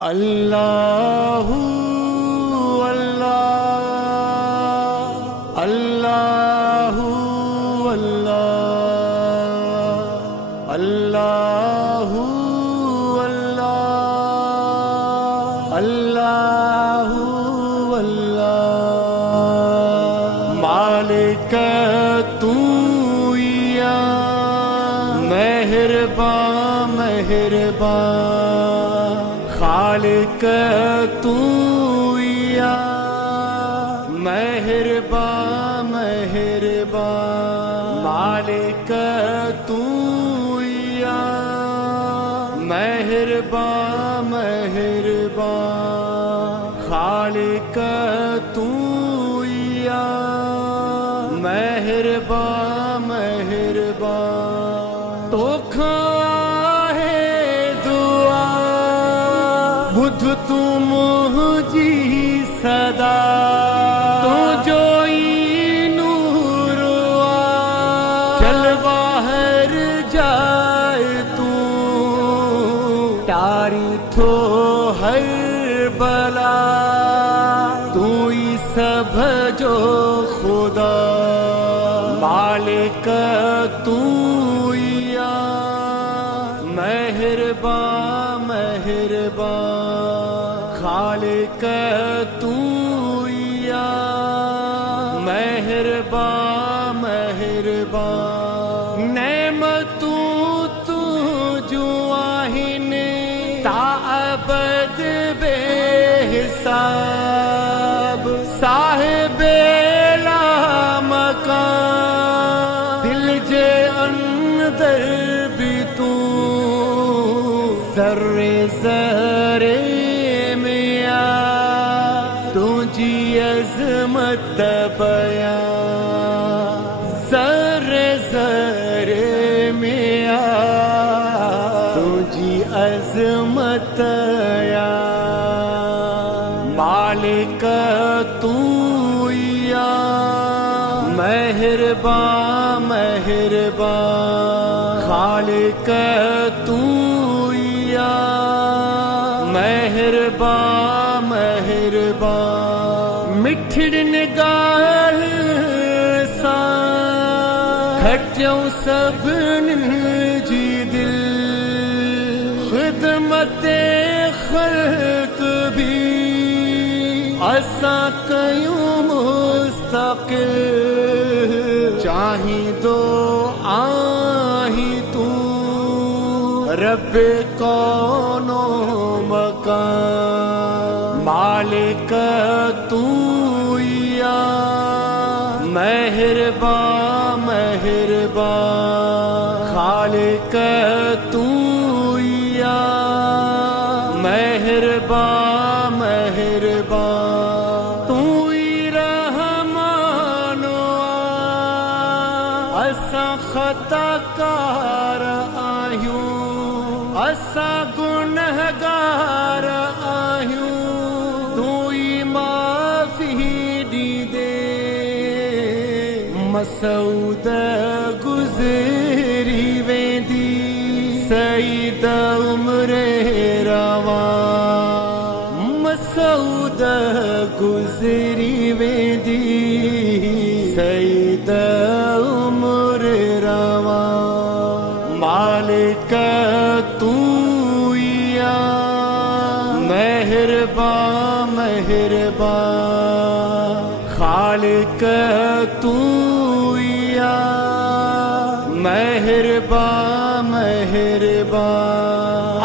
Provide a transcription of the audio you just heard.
अल्लाहु अल्लाह अल्लाहु अल्लाह अल्लाहु अल्लाह अल्लाहु अल्लाह। मालिक तू या मेहरबान मेहरबान, खालिक तू या मेहरबान मेहरबान, मालिक तू या मेहरबान मेहरबान, खालिक तू या मेहरबान मेहरबान। तो खाए दुआ बुध तू मुझी सदा, तो जोई नूरवा चल बाहर जाए तू, तारी थो हर बला तू ही सब जो खुदा। मालिक तू या मेहरबान मेहरबान, खालिक तू या मेहरबान मेहरबान। नेमतू तू जो आहिन ताअबद बेहिसाब, साहिबे ला मकान दिल जे अंदर भी तू, ज़र्रे ज़र्रे में आ तुझी अज़मत बयां, ज़र्रे ज़र्रे में आ तुझी अज़मत या। मालिक तू या मेहरबान मेहरबान, खालिक तू या मेहरबान मेहरबान। मिठड़न गाल सा खटियों सबन जी दिल, खिदमत खल्क भी असा कयूं मुस्तकिल। चाही दो आही तू रब कौनो मकान। मालिक तू या मेहरबान मेहरबान, खालिक तू या मेहरबान मेहरबान। तू ही रहमानो असा खताकार आयूं, असा गुनहगार आयूं, तू ही माफ़ी दी दे। मसूद गुज़री वेंदी सईद उम्रे रवां, मसूद गुज़री वेंदी सईद उम्रे रवां। मालिक तू या मेहरबान मेहरबान, खालिक तू या मेहरबान मेहरबान,